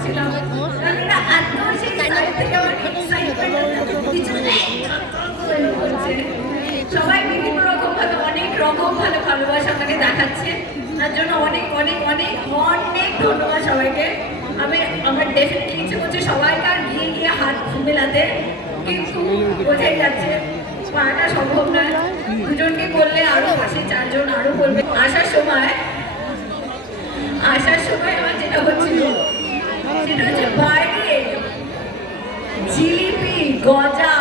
করছিলাম, কারণ এটা এত সেই সাইড থেকে আমার কিছু নেই। সবাই বিভিন্ন রকম ভাবে অনেক রকম ভালো ভালোবাসা আমাকে দেখাচ্ছে, তার জন্য অনেক অনেক অনেক অনেক ধন্যবাদ সবাইকে। আমি আমার ডেফিনেটলি ইচ্ছে করছে সবাইকার গিয়ে গিয়ে হাত মেলাতে, কিন্তু বোঝাই যাচ্ছে পারাটা সম্ভব নয়। দুজনকে করলে আরো পাশে চারজন আরো করবে। আসার সময় আমার যেটা হচ্ছিল সেটা হচ্ছে বাইরে জিলিপি, গজা,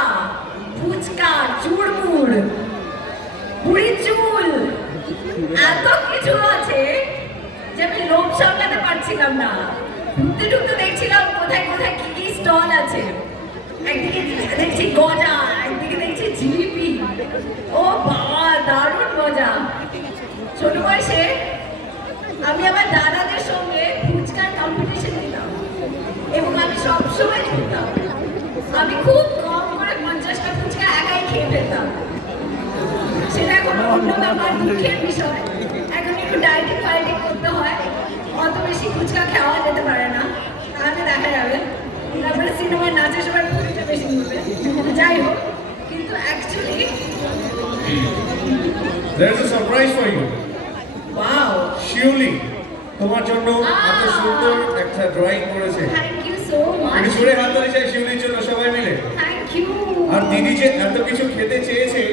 ফুচকা, চুরমুর, পুরি চুল, এত কিছু আছে যে আমি লোভ সামলাতে পারছিলাম না। ঢুকতে ঢুকতে দেখছিলাম কোথায় কোথায় কি কি স্টল আছে। একদিকে দেখছি গজা, একদিকে দেখছি জিলিপি। ও বাবা, দারুণ মজা। ছোট বয়সে আমি আমার দাদাদের সঙ্গে ফুচকার কম্পিটিশন দিতাম এবং আমি সবসময় জিততাম। আমি খুব কম করে 50টা ফুচকা একাই খেয়ে ফেলতাম। সেটা এখন অন্য ব্যাপার, দুঃখের বিষয়। এখন একটু ডায়েটিং ফাইটিং করতে হয়, অত বেশি ফুচকা খাওয়া যেতে পারে না, তাহলে দেখা যাবে। তারপরে সিনেমায় নাচের সময় ফুচকা বেশি মিলবে, যাই হোক। কিন্তু actually There is a surprise for you. Wow, Shiuli তোমার জন্য এত সুন্দর একটা ড্রয়িং করেছে। Thank you so much. একটু জোরে হাত তালি চাই শিউলির জন্য সবাই মিলে। Thank you. আর দিদি যে এত কিছু খেতে চেয়েছে